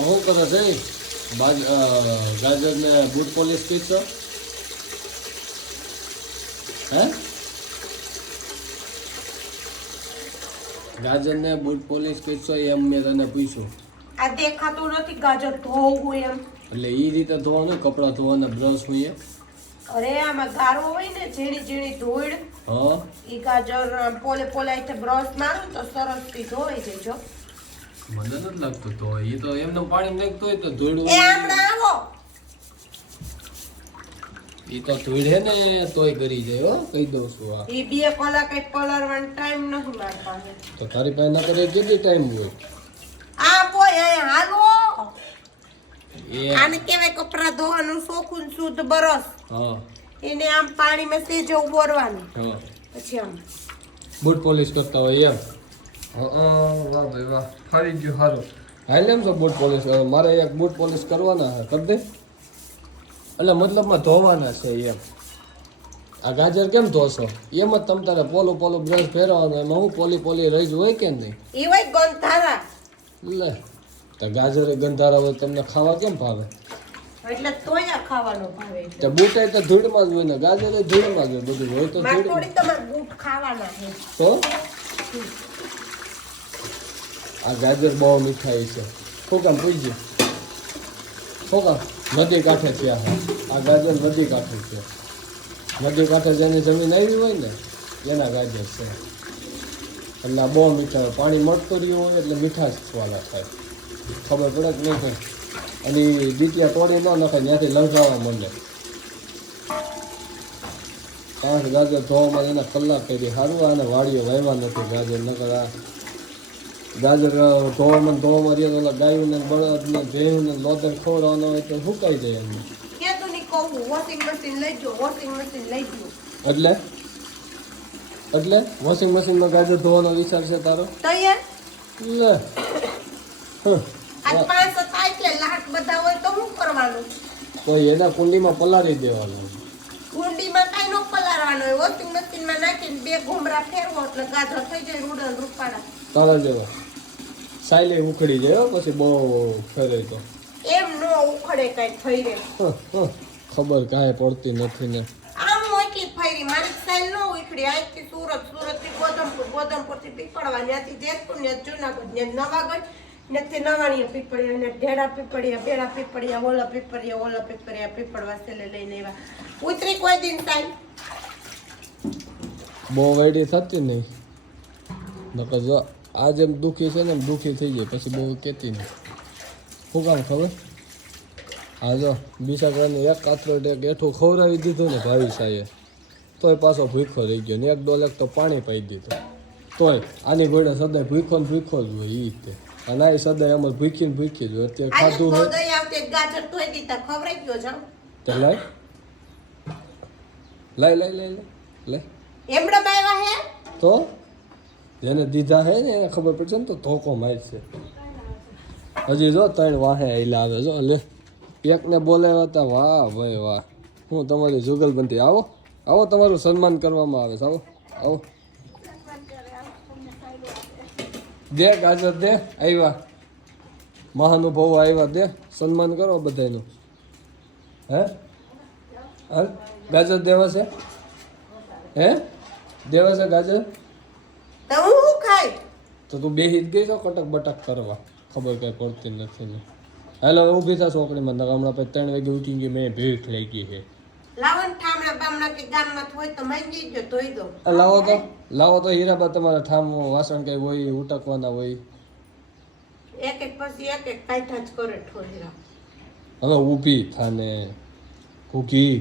શું કરે છે ગાજર ને બૂટ પોલિશ કીધો હે ગાજર ને બૂટ પોલિશ કીધો એમ મેં તને પૂછ્યું આ દેખાતું નથી ગાજર ધોવું એમ એટલે એ રીતે ધોવા ને કપડા ધોવા ને બ્રશ હોય અરે આમાં ગારો હોય ને ઝીણી ઝીણી ધૂળ હા ઈ ગાજર પોલે પોલાઈ બ્રશ મારું તો સરસ થી ધોઈ જજો મને નથી લાગતું તો એ તો એમને પાણી નાખતો હોય તો ધૂળ એ આમડા આવો એ તો ધૂળ હે ને તોય કરી જાય હો કહી દઉં છું આ ઈ 2 કલાક કઈ પલરવાનો ટાઈમ નથી મારી પાસે તો તારી પાસે ના કરે કેટલી ટાઈમ હોય આ બોય હાલો એ આને કેવાય કપડા ધોવાનું ચોખ્ખું ને શુદ્ધ બરસ હા એને આમ પાણીમાં સેજો બોરવાનું હા પછી આમ બૂટ પોલિશ કરતા હોય એમ વાહ ભાઈ વાહ ફરી ગયું સારું હાલ એમ છો બૂટ પોલિશ મારે એક બૂટ પોલિશ કરવાના છે કરી દે એટલે મતલબમાં ધોવાના છે એમ આ ગાજર કેમ ધોશો એમ જ તમ તારે પોલું બ્રશ ફેરવાનું એમાં હું પોલી રહી જ હોય કે નહીં ઈ હોય ગંધારા લે તો ગાજર ગંધારા હોય તમને ખાવા કેમ ભાવે એટલે તોય ખાવાનું ભાવે તો બૂટ તો ધૂળમાં જ હોય ને ગાજર ધૂળમાં જ હોય બધું હોય તો મારે ધૂળ થોડી તમારે બૂટ ખાવાના છે તો આ ગાજર બહુ મીઠાઈ છે શું કામ પૂછજો શું કામ નદી કાંઠે છે આ ગાજર નદી કાંઠે છે નદી કાંઠે જેની જમીન આવી હોય ને એના ગાજર છે એટલે આ બહુ મીઠા હોય પાણી મળતું રહ્યું હોય એટલે મીઠાશ વાળા થાય ખબર પડે કે નહીં થાય અને દીટિયા તોડી ન નખાય ત્યાંથી લંઘાવા માંડે 5 ગાજર ધોવામાં એના કલાક કરી સારું આને વાડીઓ વાવ્યા નથી ગાજર નકર આ ગાજર ધોવામાં રહ્યો તો ગાયું ને બળદ ને ભેંસ ને લોદર ખવડાવવાનો હોય તો સુકાઈ જાય એમને કે તું ની કહું વોશિંગ મશીન લઈ જો એટલે વોશિંગ મશીનમાં ગાજર ધોવાનો વિચાર છે તારો તૈયાર લે આજ 5 હતા એટલે લાટ બધા હોય તો શું કરવાનું તો એના કુંડીમાં પલાળી દેવાનું કુંડીમાં કાઈ નો પલાળવાનું હોય વોશિંગ મશીનમાં નાખીને 2 ઘૂમરા ફેરવો એટલે ગાજર થઈ જાય રૂડલ રૂપાડા તારા જેવા સાયલે ઉખડી જાય પછી બહુ ફેરે તો એમ નો ઉખડે કઈ થઈ રે ખબર કાંઈ પડતી નથી ને આમ એટલી ફરી મારી સાઈલ નો ઉખડી આઈથી સુરત થી ગોધમપુર થી પીપળવા ત્યાંથી જેતપુર ને જુનાગઢ ને નવાગઢ નથી નવાણીયા પીપળિયા ને ઢેડા પીપળિયા બેડા પીપળિયા ઓલા પીપળિયા પીપળવા સેલે લઈને આવ્યા ઉતરી કોઈ દિન સાઈલ બહુ વાયડી થતી નહીં નકર જો આ જેમ દુઃખી છે ને એમ દુઃખી થઈ જાય પછી બહુ કહેતી નહીં શું કામ ખબર હા જો બીજા ઘરને એક કાતરો એઠું ખવડાવી દીધું ને ભાવી સાહેબ તોય પાછો ભૂખો રહી ગયો ને એક ડોલેક તો પાણી પાઈ દીધું તોય આની ગોળે સદાય ભૂખો જ હોય એ રીતે અને આ સદાય અમારે ભૂખી જ હોય અત્યારે ખાધું હોય ગાજર તોય દીધા ખવડાઈ ગયો જાવ તો લાય એમડા બાયવા હે તો જેને દીધા હે ને એને ખબર પડશે ને તો ધોકો મારશે હજી જો 3 વાહે આયલા આવે જો લે એકને બોલાવ્યા હતા વાહ ભાઈ વાહ હું તમારી જુગલબંધી આવો તમારું સન્માન કરવામાં આવે છે આવો દે ગાજર દે આવ્યા મહાનુભાવો આવ્યા દે સન્માન કરો બધાનું હે હાલ ગાજર દેવા છે હે દેવા છે ગાજર તો હું ખાઈ તો તું બેહી જ ગઈ છો કટક બટક કરવા ખબર કઈ પડતી નથી ને હેલો ઊભી થા છોકરીમાં હમણાં પછી 3 વાગે ઉઠી ગઈ મેં ભીખ લઈ ગઈ છે લાવન ઠામણા બામણા કે ગામમાં હોય તો માંગી જો ધોઈ દો લાવો તો હીરાબા તમારા ઠામ વાસણ કઈ હોય ઉટકવાના હોય એક પછી એક કાઠા જ કરે ઠોહીરા હવે ઊભી થાને કુકી